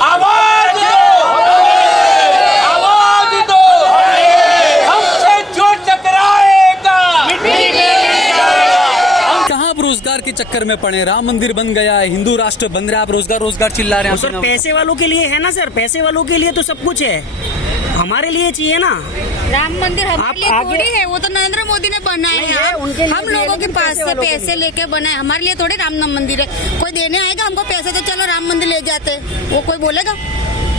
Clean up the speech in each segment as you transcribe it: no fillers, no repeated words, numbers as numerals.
आवाज दो, आवाज दो, हमसे जो टकराएगा कहाँ आप रोजगार के चक्कर में पड़े? राम मंदिर बन गया है, हिंदू राष्ट्र बन रहा है, आप रोजगार रोजगार चिल्ला रहे हैं। सर पैसे वालों के लिए है ना सर, पैसे वालों के लिए तो सब कुछ है, हमारे लिए चाहिए ना। राम मंदिर हमारे लिए आगे- थोड़ी है, वो तो नरेंद्र मोदी ने बनाया नहीं है। है, उनके लिए हम भी है, लोगों के लेकिन पास पैसे से वालों के पैसे लिए। लेके बनाए, हमारे लिए थोड़ी राम मंदिर है। कोई देने आएगा हमको पैसे तो चलो राम मंदिर ले जाते, वो कोई बोलेगा?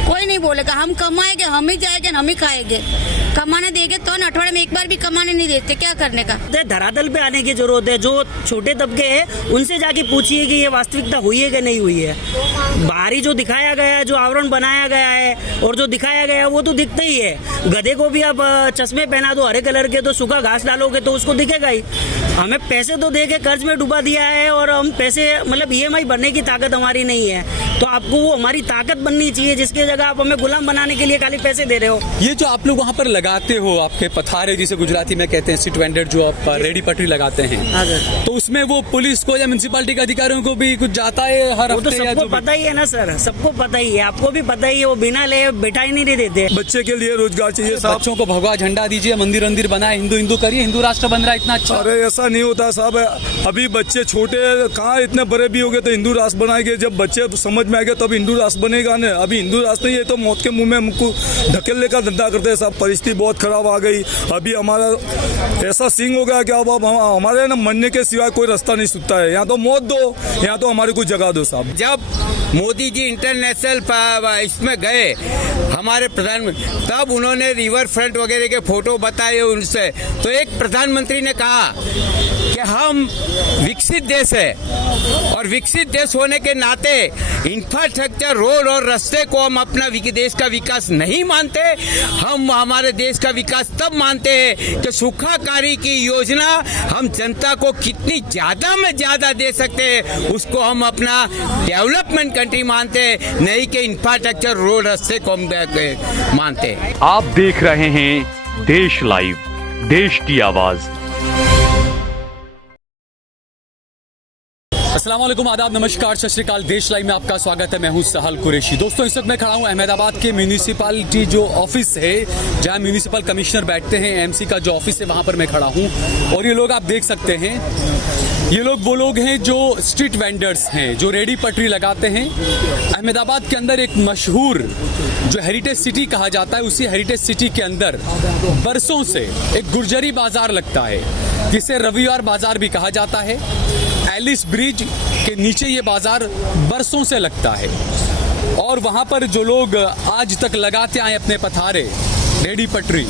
कोई नहीं बोलेगा। हम कमाएंगे, हम ही जाएंगे, हम ही खाएंगे। कमाने देंगे तो न, अठवाडिये में एक बार भी कमाने नहीं देते, क्या करने का? धरातल पे आने की जरूरत है। जो छोटे तबके हैं उनसे जाके पूछिए कि ये वास्तविकता हुई है कि नहीं हुई है। बाहरी जो दिखाया गया है, जो आवरण बनाया गया है और जो दिखाया गया है वो तो दिखता ही है। गधे को भी आप चश्मे पहना दो हरे कलर के, तो सूखा घास डालोगे तो उसको दिखेगा ही। हमें पैसे तो दे के कर्ज में डुबा दिया है और हम पैसे मतलब EMI भरने की ताकत हमारी नहीं है। तो आपको वो हमारी ताकत बननी चाहिए, जिसकी जगह आप हमें गुलाम बनाने के लिए खाली पैसे दे रहे हो। ये जो आप लोग वहाँ पर लगाते हो, आपके पथारे जिसे गुजराती में कहते हैं, स्ट्रीट वेंडर जो आप रेडी पटरी लगाते हैं, तो उसमें वो पुलिस को या म्युनिसिपैलिटी के अधिकारियों को भी कुछ जाता है हर वो तो हफ्ते? या सबको जो भी? पता ही है ना सर, सबको पता ही है, आपको भी पता ही है। वो बिना ले बैठा ही नहीं देते। बच्चे के लिए रोजगार चाहिए साहब। बच्चों को भगवा झंडा दीजिए, मंदिर मंदिर बनाए, हिंदू हिंदू करिए, हिंदू राष्ट्र बन रहा है, इतना अच्छा। अरे ऐसा नहीं होता साहब, अभी बच्चे छोटे कहाँ इतने बड़े भी हो गए तो हिंदू राष्ट्र बनाएंगे। जब बच्चे समझ में आएंगे तब हिंदू राष्ट्र बनेगा ना। अभी हिंदू राष्ट्र ये तो मौत के मुंह में हमको धकेलने का धंधा करते हैं साहब। परिस्थिति बहुत खराब आ गई। अभी हमारा ऐसा सीन हो गया कि अब हमारे ना मरने के सिवाय कोई रास्ता नहीं सुनता है। यहाँ तो मौत दो, यहाँ तो हमारी कोई जगह दो साहब। जब मोदी जी इंटरनेशनल इसमें गए हमारे प्रधानमंत्री, तब उन्होंने रिवर फ्रंट वगैरह के फोटो बताए उनसे, तो एक प्रधानमंत्री ने कहा कि हम विकसित देश है और विकसित देश होने के नाते इंफ्रास्ट्रक्चर, रोड और रास्ते को हम अपना देश का विकास नहीं मानते। हम हमारे देश का विकास तब मानते हैं कि सुखाकारी की योजना हम जनता को कितनी ज्यादा में ज्यादा दे सकते हैं, उसको हम अपना डेवलपमेंट कंट्री मानते हैं, नहीं कि इंफ्रास्ट्रक्चर, रोड, रास्ते को हम मानते हैं। आप देख रहे हैं देश लाइव, देश की आवाज। अस्सलाम वालेकुम, आदाब, नमस्कार, सत श्री अकाल। देश लाइव में आपका स्वागत है। मैं हूं सहल कुरैशी। दोस्तों, इस वक्त मैं खड़ा हूं अहमदाबाद के म्यूनिसिपैलिटी जो ऑफिस है, जहां म्यूनिसिपल कमिश्नर बैठते हैं, MC का जो ऑफिस है वहां पर मैं खड़ा हूं। और ये लोग आप देख सकते हैं, ये लोग वो लोग हैं जो स्ट्रीट वेंडर्स हैं, जो रेडी पटरी लगाते हैं। अहमदाबाद के अंदर एक मशहूर जो हेरिटेज सिटी कहा जाता है, उसी हेरिटेज सिटी के अंदर बरसों से एक गुर्जरी बाजार लगता है, जिसे रविवार बाजार भी कहा जाता है। एलिस ब्रिज के नीचे ये बाजार बरसों से लगता है और वहाँ पर जो लोग आज तक लगाते आए अपने पथारे, रेडी पटरी,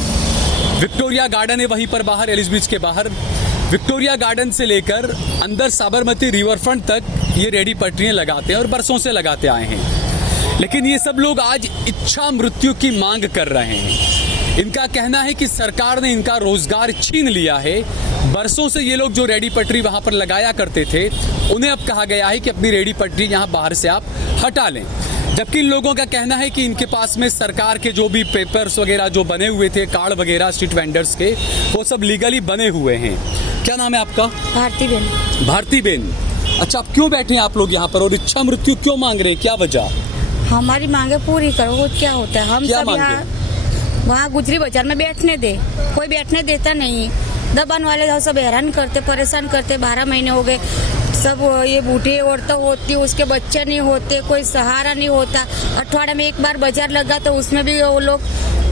विक्टोरिया गार्डन है वहीं पर बाहर, एलिस ब्रिज के बाहर, विक्टोरिया गार्डन से लेकर अंदर साबरमती रिवर फ्रंट तक ये रेडी पटरियाँ लगाते हैं और बरसों से लगाते आए हैं। लेकिन ये सब लोग आज इच्छा मृत्यु की मांग कर रहे हैं। इनका कहना है कि सरकार ने इनका रोजगार छीन लिया है। बरसों से ये लोग जो रेडी पटरी वहां पर लगाया करते थे, उन्हें अब कहा गया है कि अपनी रेडी पटरी यहां बाहर से आप हटा लें। जबकि इन लोगों का कहना है कि इनके पास में सरकार के जो भी पेपर्स वगैरह जो बने हुए थे, कार्ड वगैरह स्ट्रीट वेंडर्स के, वो सब लीगली बने हुए हैं। क्या नाम है आपका? भारती बेन। भारती बेन, अच्छा, आप क्यों बैठे हैं आप लोग यहाँ पर और इच्छा मृत्यु क्यों मांग रहे हैं, क्या वजह? हमारी मांगे पूरी करो, वो क्या होता है? हम क्या सब यहाँ वहाँ गुजरी बाजार में बैठने दे, कोई बैठने देता नहीं। दबान वाले सब हैरान करते, परेशान करते। 12 महीने हो गए, सब ये बूढ़ी औरतें होती, उसके बच्चे नहीं होते, कोई सहारा नहीं होता। अठवाडिये में एक बार बाजार लगा तो उसमें भी वो लोग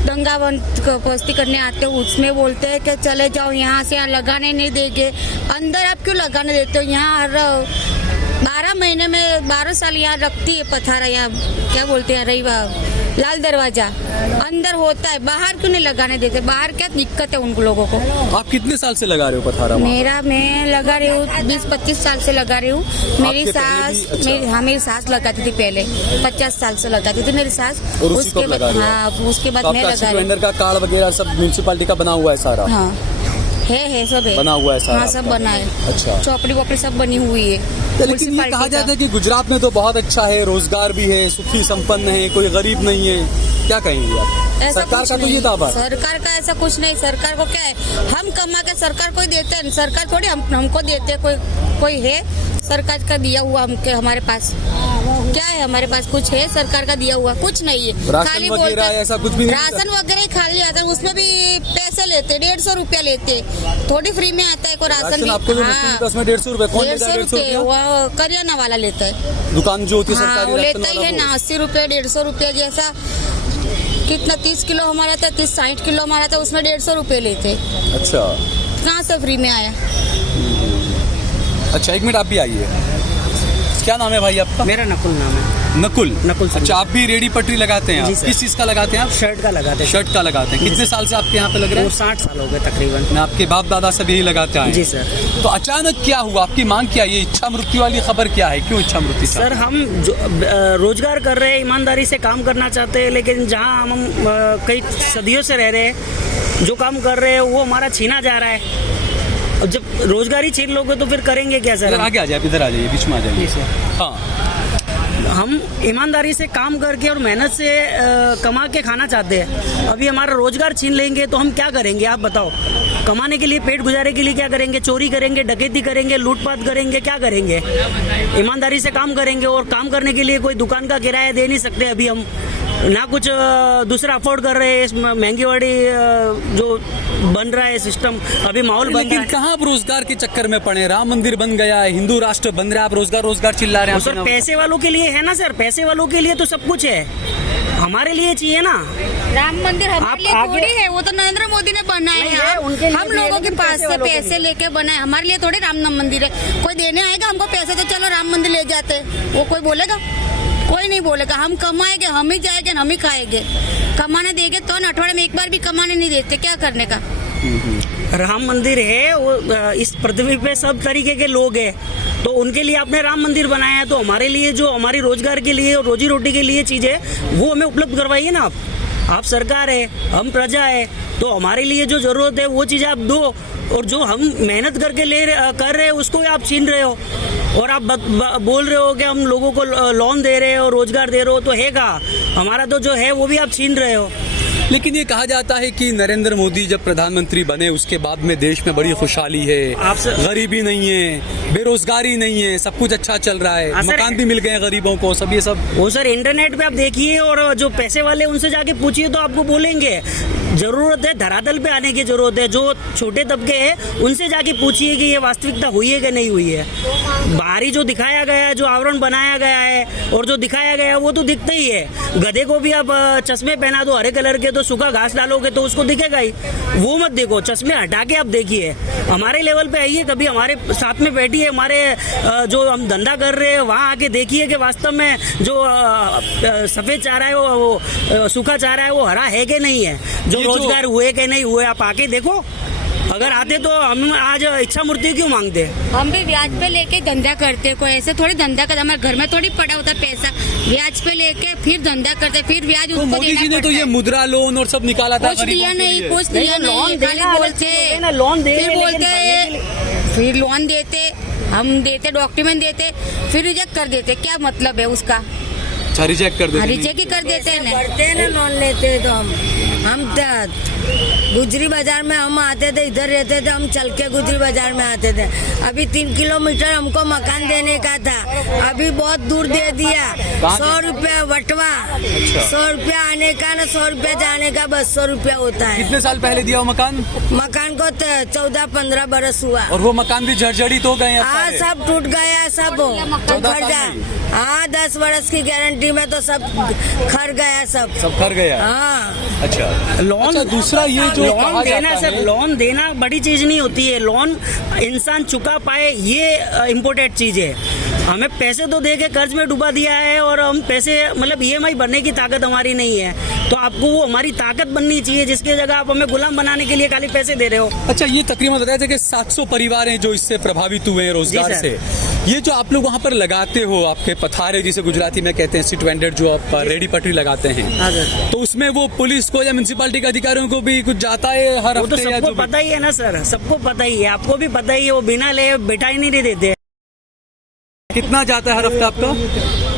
दंगा बस्ती करने आते हैं। उसमें बोलते हैं कि चले जाओ यहाँ से, यहाँ लगाने नहीं देंगे। अंदर आप क्यों लगाने देते हो? यहाँ हर 12 महीने में 12 साल यहाँ रखती है पथारा, यहाँ क्या बोलते हैं, रईवा लाल दरवाजा अंदर होता है, बाहर क्यों नहीं लगाने देते? बाहर क्या दिक्कत है उन लोगों को? आप कितने साल से लगा रहे हो पथारा? मैं लगा रही हूँ 20-25 साल से लगा रही हूँ। मेरी सास, मेरी सास लगाती थी पहले, 50 साल से लगाती थी मेरी सास। उसके बाद उसके बाद मैं लगा रही हूँ। का कार्ड वगैरह सब म्यूनिसिपैलिटी का बना हुआ है सारा? हाँ है सब है, बना हुआ है सारा? हाँ सब बना है। अच्छा, चौपड़ी वोपड़ी सब बनी हुई है। लेकिन ये कहा जाता है कि गुजरात में तो बहुत अच्छा है, रोजगार भी है, सुखी संपन्न है, कोई गरीब नहीं है, क्या कहेंगे आप? सरकार का तो ये दावा है। सरकार का ऐसा कुछ नहीं। सरकार को क्या है, हम कमा के सरकार को ही देते हैं, सरकार थोड़ी हमको देते हैं। कोई है? सरकार का दिया हुआ हमके हमारे पास क्या है? हमारे पास कुछ है सरकार का दिया हुआ? कुछ नहीं है। राशन वगैरह ऐसा कुछ भी नहीं मिलता? राशन वगैरह ही खाली आता है, उसमें भी पैसे लेते, 150 रुपया लेते, थोड़ी फ्री में आता है को राशन भी। आपको जो मुश्किल मिलता है उसमें 150 रुपए कौन देता है? 150 रुपये वो करियाना वाला लेता है। दुकान जो होती है हाँ सरकारी वो राशन लेता ही वाला है वो। ना, 80 रुपये 150 रुपये जैसा। कितना 30 किलो हमारा था, 60 किलो हमारा था, उसमें 150 रुपये लेते। अच्छा कहाँ से फ्री में आया? अच्छा, एक मिनट आप भी आइए। क्या नाम है भाई आपका? मेरा नकुल नाम है। नकुल। नकुल सिंह। अच्छा, आप भी रेडी पटरी लगाते हैं? जी आप सर। किस चीज का लगाते हैं आप? शर्ट का लगाते हैं। शर्ट का लगाते हैं। कितने साल से आपके यहाँ पे लग रहे वो हैं? 60 साल हो गए तकरीबन। मैं आपके बाप दादा सब यही लगाते आए हैं। जी सर। तो अचानक क्या हुआ? आपकी मांग क्या है? ये इच्छा मृत्यु वाली खबर क्या है? क्यों इच्छा मृत्यु? सर हम जो रोजगार कर रहे हैं, ईमानदारी से काम करना चाहते हैं, लेकिन जहाँ हम कई सदियों से रह रहे हैं, जो काम कर रहे हैं वो हमारा छीना जा रहा है। और जब रोजगारी छीन लोगे तो फिर करेंगे क्या सर? इधर आगे आ जाए, इधर आ जाइए, बीच में आ जाइए। जी सर। हाँ, हम ईमानदारी से काम करके और मेहनत से कमा के खाना चाहते हैं। अभी हमारा रोजगार छीन लेंगे तो हम क्या करेंगे? आप बताओ। कमाने के लिए, पेट गुजारे के लिए क्या करेंगे? चोरी करेंगे, डकैती करेंगे, लूटपाट करेंगे, क्या करेंगे? ईमानदारी से काम करेंगे। और काम करने के लिए कोई दुकान का किराया दे नहीं सकते अभी हम, ना कुछ दूसरा अफोर्ड कर रहे हैं। इस महंगी वाली जो बन रहा है सिस्टम, अभी माहौल बन रहा लेकिन है। कहाँ आप रोजगार के चक्कर में पड़े? राम मंदिर बन गया है, हिंदू राष्ट्र बन रहा है, आप रोजगार रोजगार चिल्ला रहे हैं। सर पैसे वालों के लिए है ना सर, पैसे वालों के लिए तो सब कुछ है, हमारे लिए चाहिए ना। राम मंदिर आप हमारे लिए आगे- थोड़ी है, वो तो नरेंद्र मोदी ने बनाए नहीं हैं। है, उनके लिए हम भी है, लोगों के लेकिन पास पैसे से वालों के पैसे लिए। लेके बनाए, हमारे लिए थोड़ी राम मंदिर है। कोई देने आएगा हमको पैसे तो चलो राम मंदिर ले जाते, वो कोई बोलेगा? कोई नहीं बोलेगा। हम कमाएंगे, हम ही जाएंगे, हम ही खाएंगे। कमाने देंगे तो ना, अठवाडिये में एक बार भी कमाने नहीं देते, क्या करने का? राम मंदिर है, वो इस पृथ्वी पे सब तरीके के लोग हैं, तो उनके लिए आपने राम मंदिर बनाया है, तो हमारे लिए जो हमारी रोजगार के लिए और रोजी रोटी के लिए चीज है वो हमें उपलब्ध करवाइए ना। आप सरकार है, हम प्रजा है, तो हमारे लिए जो जरूरत है वो चीज आप दो। और जो हम मेहनत करके कर रहे हैं उसको आप छीन रहे हो। और आप बोल रहे हो कि हम लोगों को लोन दे रहे हो, रोजगार दे रहे हो, तो है कहाँ? हमारा तो जो है वो भी आप छीन रहे हो। लेकिन ये कहा जाता है कि नरेंद्र मोदी जब प्रधानमंत्री बने उसके बाद में देश में बड़ी खुशहाली है, गरीबी नहीं है, बेरोजगारी नहीं है, सब कुछ अच्छा चल रहा है, हाँ सर। मकान भी मिल गए हैं गरीबों को, सब ये सब। वो सर इंटरनेट पे आप देखिए, और जो पैसे वाले उनसे जाके पूछिए तो आपको बोलेंगे। जरूरत है धरातल पे आने की जरूरत है। जो छोटे तबके हैं उनसे जाके पूछिए कि ये वास्तविकता हुई है कि नहीं हुई है। बाहरी जो दिखाया गया है, जो आवरण बनाया गया है और जो दिखाया गया है वो तो दिखता ही है। गधे को भी आप चश्मे पहना दो हरे कलर के, तो सूखा घास डालोगे तो उसको दिखेगा ही। वो मत देखो, चश्मे हटा के आप देखिए। हमारे लेवल पे आइए, कभी हमारे साथ में बैठिए, हमारे जो हम धंधा कर रहे हैं वहाँ आके देखिए कि वास्तव में जो सफेद चारा है वो सूखा चारा है वो हरा है कि नहीं है, जो रोजगार हुए कि नहीं हुए, आप आके देखो। अगर आते तो हम आज इच्छा मृत्यु क्यों मांगते? हम भी ब्याज पे लेके धंधा करते, कोई ऐसे थोड़ी धंधा करते, हमारे घर में थोड़ी पड़ा होता पैसा। ब्याज पे लेके फिर धंधा करते, फिर ब्याज तो उसको मोदी देना जी ने तो पड़ता ये है। मुद्रा लोन और सब निकाला था कुछ गरीबों दिया के नहीं, लिए। कुछ दिया लोन नहीं, देना खाली अलग चीज हो गई ना, लोन दे फिर रहे हैं, बोलते लेकिन भरने के फिर लोन देते, हम देते, डॉक्यूमेंट देते, फिर रिजेक्ट कर देते। क्या मतलब है उसका? अच्छा, रिजेक्ट कर देते हैं। रिजेक्ट ही कर देते हैं ना। करते हैं ना, लोन लेते हैं तो हम गुजरी बाजार में हम आते थे, इधर रहते थे, हम चल के गुजरी बाजार में आते थे। अभी 3 किलोमीटर हमको मकान देने का था, अभी बहुत दूर दे दिया। 100 रुपया वटवा, 100 रुपया आने का ना 100 रुपया जाने का, बस 100 रुपया होता है। कितने साल पहले दिया वो मकान? मकान को 14-15 बरस हुआ। और वो मकान भी जर्जरित हो गए हैं अब हाँ, सारे। सब टूट गया, सब 14 उखड़ साल में? जा। हाँ, 10 बरस की गारंटी में तो सब खर गया, सब खर गया। हाँ। अच्छा, लोन अच्छा, दूसरा ये जो लोन कहा देना जाता सर, है- लोन देना बड़ी चीज नहीं होती है। लोन इंसान चुका पाए ये इम्पोर्टेंट चीज है। हमें पैसे तो दे के कर्ज में डुबा दिया है, और हम पैसे मतलब EMI भरने की ताकत हमारी नहीं है। तो आपको वो हमारी ताकत बननी चाहिए, जिसकी जगह आप हमें गुलाम बनाने के लिए खाली पैसे दे रहे हो। अच्छा, ये तकरीबन बताया था कि 700 परिवार हैं जो इससे प्रभावित हुए हैं रोजगार जी सर। से। ये जो आप लोग वहाँ पर लगाते हो, आपके पथारे जिसे गुजराती में कहते हैं, सीट वेंडर, जो आप रेडी पटरी लगाते हैं, हाँ सर। तो उसमें वो पुलिस को या म्यूनसिपालिटी के अधिकारियों को भी कुछ जाता है हर वो तो हफ्ते या सबको जो भी? पता ही है ना सर, सबको पता ही है, आपको भी पता ही है। वो बिना ले बैठा ही नहीं देते। कितना जाता है हर हफ्ते आपका?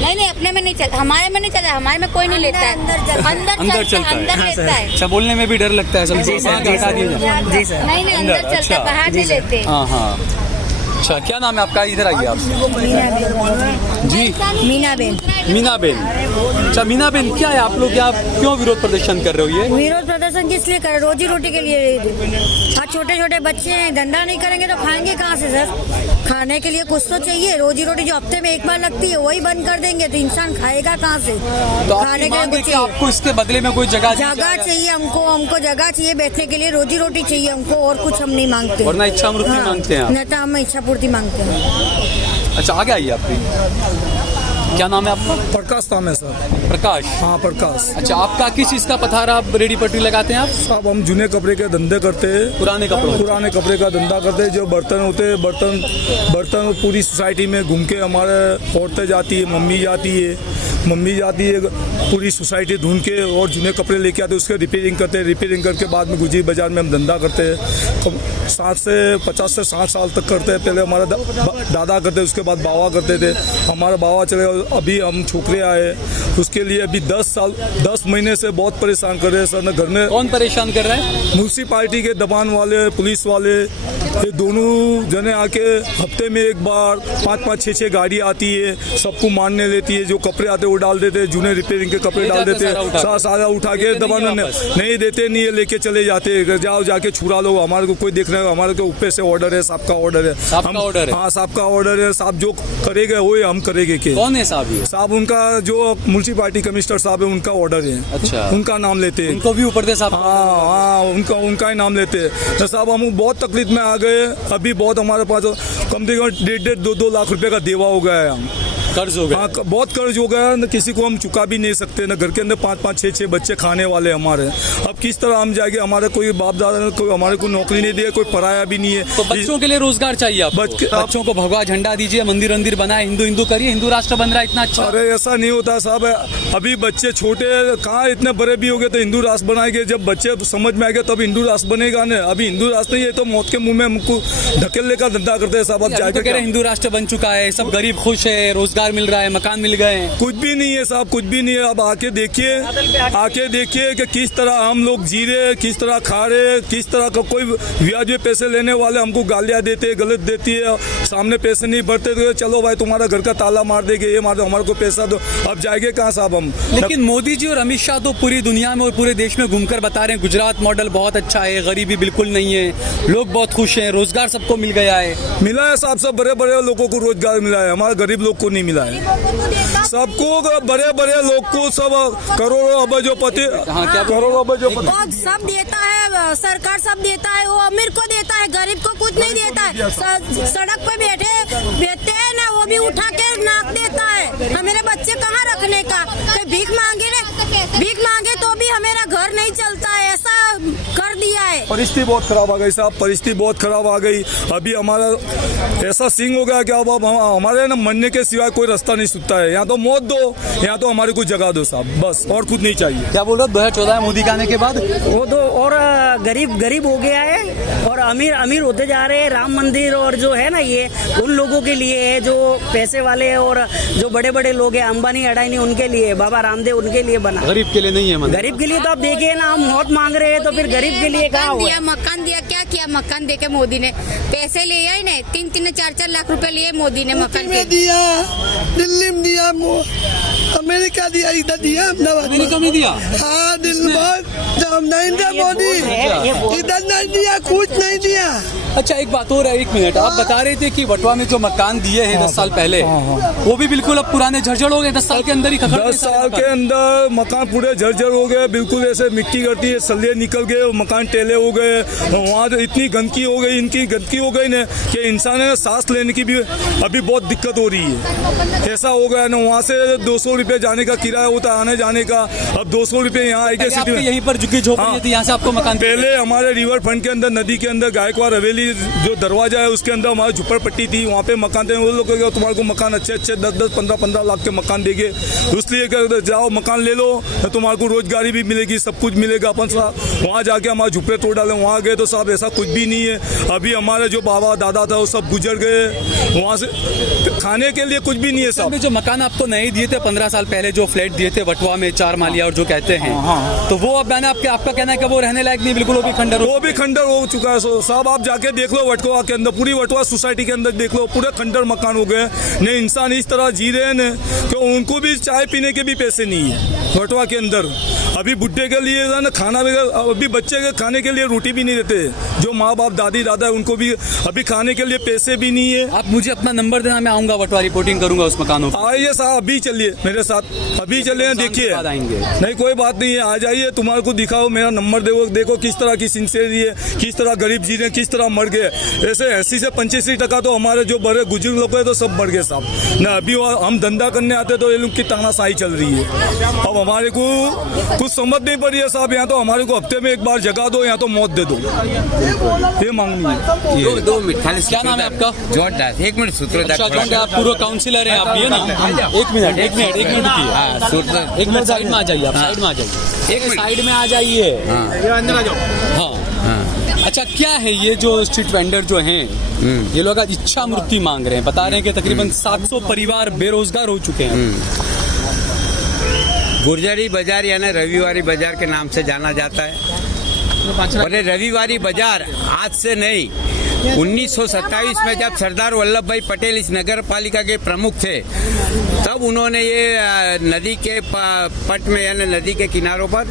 नहीं, अपने में नहीं चलता, हमारे में नहीं चलता, हमारे में कोई नहीं लेता है। अंदर चलता है, अंदर हाँ, लेता है। अच्छा, बोलने में भी डर लगता है, जी सर, वहाँ जी हटा दिया जाए। सर, जी सर। नहीं, अंदर चलता है, बाहर नहीं लेते। हाँ हाँ। अच्छा, क्या नाम है आपका? इधर आइए आप। जी, मीना बेन। मीना बेन। अच्छा मीना बेन, क्या है आप लोग यहाँ क्यों विरोध प्रदर्शन कर रहे हो? ये विरोध प्रदर्शन किस लिए करे? रोजी रोटी के लिए। हाँ, छोटे छोटे बच्चे हैं, धंधा नहीं करेंगे तो खाएंगे कहाँ से सर? खाने के लिए कुछ तो चाहिए। रोजी रोटी जो हफ्ते में एक बार लगती है वही बंद कर देंगे तो इंसान खाएगा कहाँ से? तो खाने के लिए कुछ चाहिए। आपको इसके बदले में कोई जगह चाहिए हमको जगह चाहिए बैठने के लिए, रोजी रोटी चाहिए हमको, और कुछ हम नहीं मांगते। वरना इच्छा मृत्यु मांगते हैं आप? नहीं तो हम इच्छा पूर्ति मांगते हैं। अच्छा, आगे आइए आपकी। क्या नाम है आपका? प्रकाश नाम है सर। प्रकाश। हाँ प्रकाश। अच्छा, आपका किस चीज का पथार आप रेडी पटरी लगाते हैं आप? साहब हम जूने कपड़े के धंधे करते हैं। पुराने कपड़े का धंधा करते हैं। जो बर्तन होते हैं, बर्तन पूरी सोसाइटी में घूम के हमारे औरतें जाती है, मम्मी जाती है पूरी सोसाइटी ढूंढ के, और जूने कपड़े लेके आते हैं, उसके रिपेयरिंग करते हैं। रिपेयरिंग करके बाद में गुजरी बाजार में हम धंधा करते हैं। 50 से 60 साल तक करते हैं। पहले हमारा दादा करते, उसके बाद बाबा करते थे। हमारा बाबा चले गए, अभी हम छोकरे आए। उसके लिए अभी 10 महीने से बहुत परेशान कर रहे हैं सर। न घर में। कौन परेशान कर रहा है? म्यूनसिपालिटी के दबान वाले, पुलिस वाले, ये दोनों जने आके हफ्ते में एक बार 5-5, 6-6 गाड़ी आती है, सबको मारने लेती है। जो कपड़े आते वो डाल देते, जूने रिपेयरिंग के कपड़े डाल देते, सारा उठा के दबान नहीं देते, नहीं ये लेके चले जाते। जाओ जाके छुरा लो, हमारे को कोई देखने, हमारे को ऊपर से ऑर्डर है, साहब का ऑर्डर है। हाँ, साहब का ऑर्डर है। साहब जो करेंगे वो हम करेंगे। कौन है साहब? साहब उनका जो म्यूनसिपालिटी कमिश्नर साहब है, उनका ऑर्डर है। अच्छा, उनका नाम लेते हैं। उनको भी ऊपर दे साहब? हाँ, उनका ही नाम लेते हैं। तो साहब हम बहुत तकलीफ में आ गए। अभी बहुत हमारे पास कम से कम 1.5-2 लाख रुपए का देवा हो गया है। हम कर्ज हो गया। हाँ, बहुत कर्ज हो गया। न किसी को हम चुका भी नहीं सकते। न घर के अंदर 5-5, 6-6 बच्चे खाने वाले हमारे। अब किस तरह हम जाएंगे? हमारे कोई बाप दादा ने कोई हमारे को नौकरी नहीं दिया, कोई पराया भी नहीं है। तो बच्चों के लिए रोजगार चाहिए आपको? बच्चों को भगवा झंडा दीजिए, मंदिर बनाए, हिंदू करिए, हिंदू राष्ट्र बन रहा है, इतना अच्छा। अरे ऐसा नहीं होता साहब। अभी बच्चे छोटे कहाँ इतने बड़े भी हो गए तो हिंदू राष्ट्र बनाएंगे। जब बच्चे समझ में आएंगे तब हिंदू राष्ट्र बनेगा ना। अभी हिंदू राष्ट्र नहीं है तो मौत के मुंह में हमको धकेलने का धंधा करते हैं साहब। अब जाके हिंदू राष्ट्र बन चुका है, सब गरीब खुश है, रोजगार मिल रहा है, मकान मिल गए। कुछ भी नहीं है साहब, कुछ भी नहीं है। अब आके देखिए कि किस तरह हम लोग जी रहे, किस तरह खा रहे, किस तरह का। कोई ब्याज में पैसे लेने वाले हमको गालियां देते, गलत देती है। सामने पैसे नहीं भरते तो चलो भाई तुम्हारा घर का ताला मार देंगे, ये मार दो, हमारे को पैसा दो। अब जाएंगे कहाँ साहब हम? लेकिन मोदी जी और अमित शाह तो पूरी दुनिया में और पूरे देश में घूमकर बता रहे हैं गुजरात मॉडल बहुत अच्छा है, गरीबी बिल्कुल नहीं है, लोग बहुत खुश हैं, रोजगार सबको मिल गया है। मिला है साहब, सब बड़े बड़े लोगों को रोजगार मिला है, हमारे गरीब लोग को नहीं मिला है। सबको बड़े बड़े लोग को सब करोड़ों अबजोपति, करोड़ों अबजोपति सब देता है सरकार, सब देता है। वो अमीर को देता है, गरीब को कुछ नहीं देता है। सड़क पे बैठते हैं ना, वो भी उठा के नाक देता है। हमारे बच्चे कहाँ रखने का? भीख मांगे तो भी हमारा घर नहीं चलता है, ऐसा कर दिया है। परिस्थिति बहुत खराब आ गई साहब, परिस्थिति बहुत खराब आ गई। अभी हमारा ऐसा सीन हो गया कि अब हमारे ना मरने के सिवाय कोई रास्ता नहीं सुनता है। यहाँ तो मौत दो, यहाँ तो हमारे को जगह दो साहब, बस और कुछ नहीं चाहिए। क्या बोल रहे हो? 2014 मोदी के आने के बाद वो तो और गरीब हो गया है और अमीर होते जा रहे हैं। राम मंदिर और जो है ना, ये उन लोगों के लिए है जो पैसे वाले हैं और जो बड़े बड़े लोग हैं, अंबानी अडानी, उनके लिए, बाबा रामदेव उनके लिए बना। गरीब के लिए नहीं है। गरीब के लिए तो आप देखिए ना, हम मौत मांग रहे हैं तो फिर गरीब के लिए कहाँ हुआ? मकान दिया, क्या किया? मकान देके मोदी ने पैसे लिए ही नहीं, 3-4 लाख रुपए लिए मोदी ने मकान के। दिया, दिल्ली में दिया, अमेरिका दिया, इधर दिया, अमेरिका में दिया। हाँ, दिल्ली में नरेंद्र मोदी इधर नहीं दिया, कुछ नहीं दिया। अच्छा, एक बात और है, 1 मिनट। आप बता रहे थे कि वटवा में जो मकान दिए हैं 10 साल पहले, वो भी बिल्कुल अब पुराने झरझर हो गए। 10 साल के अंदर ही 10 साल के अंदर मकान पूरे झरझर हो गए, बिल्कुल ऐसे मिट्टी करती है, सलिए निकल गए, मकान टेले हो गए। वहाँ इतनी गंदगी हो गई, इनकी गंदगी हो गई ना कि इंसान है सांस लेने की भी अभी बहुत दिक्कत हो रही है। ऐसा हो गया ना, वहाँ से 200 रुपये जाने का किराया होता है आने जाने का, अब 200 रुपये यहाँ आएगा सिटी में। यहीं पर झुग्गी झोपड़ी थी, यहाँ से आपको मकान। पहले हमारे रिवर फ्रंट के अंदर, नदी के अंदर, गायकवाड़ हवेली जो दरवाजा है उसके अंदर हमारी झुपड़पट्टी थी, वहाँ पे मकान थे। वो लोग तुम्हारे को मकान अच्छे 10-10, 15-15 लाख के मकान देंगे, इसलिए जाओ मकान ले लो, तो तुम्हारे को रोजगारी भी मिलेगी, सब कुछ मिलेगा। अपन वहाँ जाके हमारे झुपड़े तोड़ डाले, वहाँ गए तो साहब ऐसा कुछ भी नहीं है। अभी हमारे जो बाबा दादा था वो सब गुजर गए, वहाँ से खाने के लिए कुछ भी नहीं है साहब। जो मकान आपको नए दिए थे 15 साल पहले जो फ्लैट दिए थे वटवा में 4 मालिया और जो कहते हैं, तो वो अब मैंने आपका कहना है कि वो रहने लायक नहीं, बिल्कुल वो भी खंडर वो भी खंडर हो चुका है। साहब आप जाके देख लो वटवा के अंदर, पूरी वटवा सोसाइटी के अंदर देख लो, पूरे खंडर मकान हो गए। ने इंसान इस तरह जी रहे हैं कि उनको भी चाय पीने के भी पैसे नहीं है वटवा के अंदर। अभी बुढ़े के लिए ना खाना वगैरह, अभी बच्चे के खाने के लिए रोटी भी नहीं देते। जो माँ बाप दादी दादा है उनको भी अभी खाने के लिए पैसे भी नहीं है। आप मुझे अपना नंबर देना, मैं आऊंगा वटवा, रिपोर्टिंग करूंगा उस मकानों पर। आइए साहब, अभी चलिए मेरे साथ, अभी चलिए, देखिए। आएंगे नहीं कोई बात नहीं है, आ जाइए, तुम्हारे को दिखाओ, मेरा नंबर देखो किस तरह की सिंसियरिटी है, किस तरह गरीब जी रहे, किस तरह मर गए। ऐसे 80 से 85% तो हमारे जो बड़े बुजुर्ग लोग हैं तो सब मर गए साहब ना। अभी हम धंधा करने आते तो ये लोग की तानाशाही चल रही है। अब हमारे को कुछ समझ नहीं पड़ी है साहब। यहाँ तो हमारे को हफ्ते में एक बार जगा दो, यहाँ तो मौत दे दो, ये मांगनी है। 2 मिनट खाली। क्या नाम है आपका? जॉर्ज दास। 1 मिनट सूत्रधार। आप पूर्व काउंसिलर हैं, आप भी है ना? एक मिनट एक मिनट साइड में आ जाइए, आप साइड में आ जाइए, एक साइड में आ जाइए। हाँ, अच्छा क्या है ये जो स्ट्रीट वेंडर जो हैं, ये लोग आज इच्छा मृत्यु मांग रहे हैं, बता रहे हैं कि तकरीबन 700 परिवार बेरोजगार हो चुके हैं। गुर्जरी बाजार यानी रविवारी बाजार के नाम से जाना जाता है। और ये रविवारी बाजार आज से नहीं, 1927 में जब सरदार वल्लभ भाई पटेल इस नगर पालिका के प्रमुख थे, तब उन्होंने ये नदी के पट में यानी नदी के किनारों पर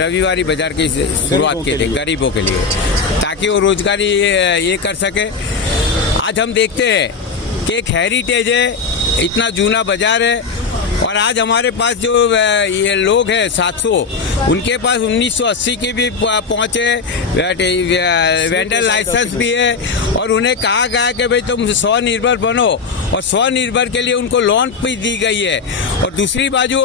रविवारी बाजार की शुरुआत की थी गरीबों के लिए, ताकि वो रोजगारी ये कर सके। आज हम देखते हैं कि एक हेरिटेज है, इतना जूना बाजार है, और आज हमारे पास जो ये लोग हैं 700, उनके पास 1980 की भी पहुंचे वेंडर लाइसेंस भी है, और उन्हें कहा गया कि भाई तुम स्वनिर्भर बनो, और स्वनिर्भर के लिए उनको लोन भी दी गई है। और दूसरी बाजू,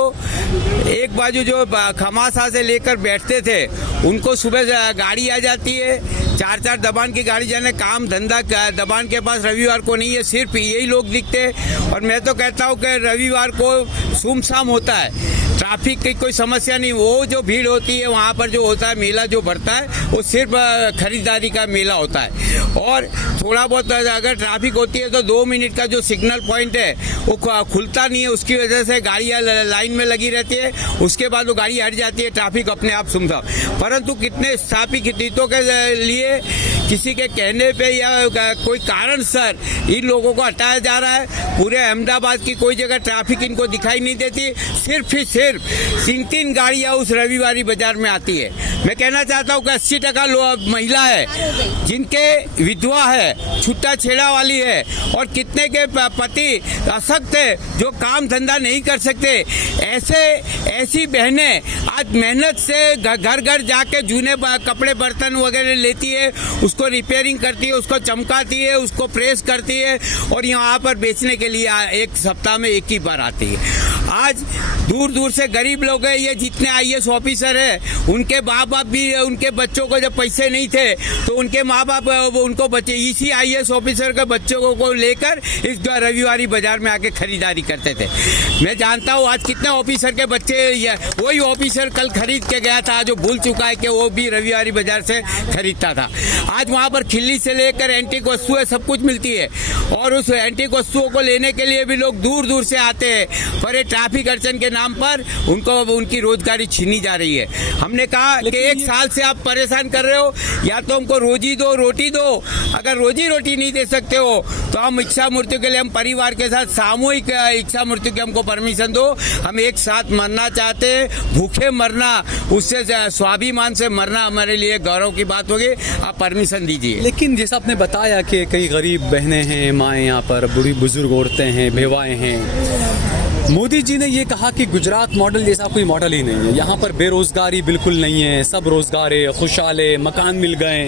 एक बाजू जो खमासा से लेकर बैठते थे उनको सुबह गाड़ी आ जाती है, 4-4 दबान की गाड़ी, जाने काम धंधा दबान के पास रविवार को नहीं है, सिर्फ यही लोग दिखते। और मैं तो कहता हूँ कि रविवार को सुमसाम होता है, ट्रैफिक की कोई समस्या नहीं। वो जो भीड़ होती है वहाँ पर जो होता है मेला जो बढ़ता है, वो सिर्फ खरीदारी का मेला होता है। और थोड़ा बहुत अगर ट्रैफिक होती है तो 2 मिनट का जो सिग्नल पॉइंट है वो खुलता नहीं है, उसकी वजह से गाड़ियाँ लाइन में लगी रहती है, उसके बाद वो गाड़ी हट जाती है, ट्रैफिक अपने आप सुमसाम। परंतु कितने स्थापित हितों के लिए किसी के कहने पे या कोई कारण सर इन लोगों को हटाया जा रहा है। पूरे अहमदाबाद की कोई जगह ट्रैफिक इनको दिखाई नहीं देती, सिर्फ ही सिर्फ 3 गाड़ियाँ उस रविवारी बाजार में आती है। मैं कहना चाहता हूँ कि 80% महिला है जिनके विधवा है, छुट्टा छेड़ा वाली है, और कितने के पति असक्त है जो काम धंधा नहीं कर सकते। ऐसी बहनें आज मेहनत से घर घर जाके जूने कपड़े बर्तन वगैरह लेती है, उसको रिपेयरिंग करती है, उसको चमकाती है, उसको प्रेस करती है, और यहाँ पर बेचने के लिए एक सप्ताह में एक ही बार आती है। आज दूर दूर से गरीब लोग हैं, ये जितने IAS ऑफिसर हैं उनके माँ बाप भी, उनके बच्चों को जब पैसे नहीं थे तो उनके माँ बाप उनको बच्चे इसी IAS ऑफिसर के बच्चों को लेकर इस रविवारी बाजार में आके खरीदारी करते थे। मैं जानता हूँ आज कितने ऑफिसर के बच्चे, वही ऑफिसर कल खरीद के गया था जो भूल चुका है कि वो भी रविवारी बाजार से खरीदता था। आज वहाँ पर खिल्ली से लेकर एंटीक वस्तुएं सब कुछ मिलती है, और उस एंटीक वस्तुओं को लेने के लिए भी लोग दूर दूर से आते हैं, पर ये ट्रैफिक अड़चन के नाम पर उनको उनकी रोजगारी छीनी जा रही है। हमने कहा कि 1 साल से आप परेशान कर रहे हो, या तो हमको रोजी दो, रोटी दो। अगर रोजी रोटी नहीं दे सकते हो तो हम इच्छा मृत्यु के लिए, हम परिवार के साथ सामूहिक इच्छा मृत्यु की हमको परमिशन दो। हम एक साथ मरना चाहते हैं, भूखे मरना, उससे स्वाभिमान से मरना हमारे लिए गौरव की बात होगी। आप परमिशन दीजिए। लेकिन जैसा आपने बताया कि कई गरीब बहनें हैं, माएँ यहाँ पर, बूढ़ी बुजुर्ग औरतें हैं, बेवाएं हैं। मोदी जी ने ये कहा कि गुजरात मॉडल जैसा कोई मॉडल ही नहीं है, यहाँ पर बेरोजगारी बिल्कुल नहीं है, सब रोजगार है, खुशहाल है, मकान मिल गए।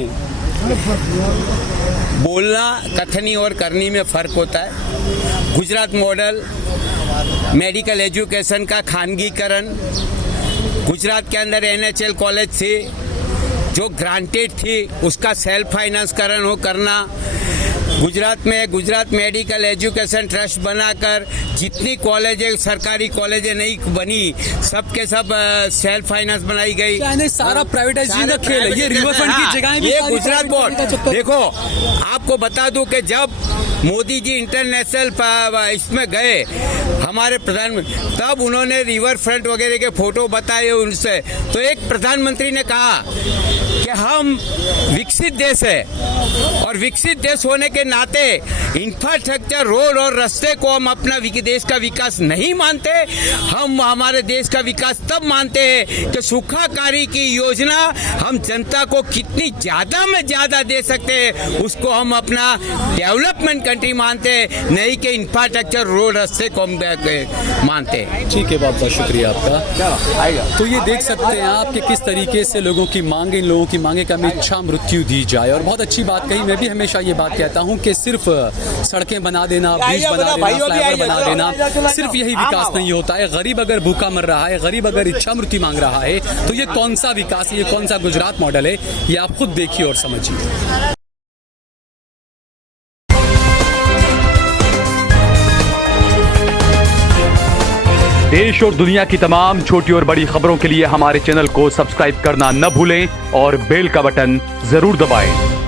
बोलना, कथनी और करनी में फर्क होता है। गुजरात मॉडल मेडिकल एजुकेशन का खानगीकरण, गुजरात के अंदर NHL कॉलेज थी जो ग्रांटेड थी, उसका सेल्फ फाइनेंसकरण हो करना, गुजरात में गुजरात मेडिकल एजुकेशन ट्रस्ट बनाकर जितनी कॉलेज सरकारी कॉलेज नहीं बनी, सब के सब सेल्फ फाइनेंस बनाई गई। यानी सारा प्राइवेटाइजेशन का खेल है, ये रिवर फ्रंट की जगह भी ये गुजरात बोर्ड। देखो आपको बता दूं कि जब मोदी जी इंटरनेशनल इसमें गए हमारे प्रधानमंत्री, तब उन्होंने रिवर फ्रंट वगैरह के फोटो बताए उनसे, तो एक प्रधानमंत्री ने कहा कि हम विकसित देश है और विकसित देश होने के नाते इंफ्रास्ट्रक्चर, रोड और रास्ते को हम अपना देश का विकास नहीं मानते। हम हमारे देश का विकास तब मानते हैं कि सुखाकारी की योजना हम जनता को कितनी ज्यादा में ज्यादा दे सकते हैं, उसको हम अपना डेवलपमेंट कंट्री मानते हैं, नहीं कि इंफ्रास्ट्रक्चर, रोड, रास्ते को हम मानते हैं। ठीक है, बहुत बहुत शुक्रिया आपका। तो ये देख सकते हैं आप कि किस तरीके से लोगों की मांगे, इन लोगों की मांगे का इच्छा मृत्यु दी जाए। और बहुत अच्छी बात कही, मैं भी हमेशा ये बात कहता हूँ कि सिर्फ सड़कें बना देना, ब्रिज बना देना, फ्लाईओवर बना देना, सिर्फ यही विकास नहीं होता है। गरीब अगर भूखा मर रहा है, गरीब अगर इच्छा मृत्यु मांग रहा है, तो ये कौन सा विकास है, ये कौन सा गुजरात मॉडल है, ये आप खुद देखिए और समझिए। देश और दुनिया की तमाम छोटी और बड़ी खबरों के लिए हमारे चैनल को सब्सक्राइब करना न भूलें और बेल का बटन जरूर दबाएं।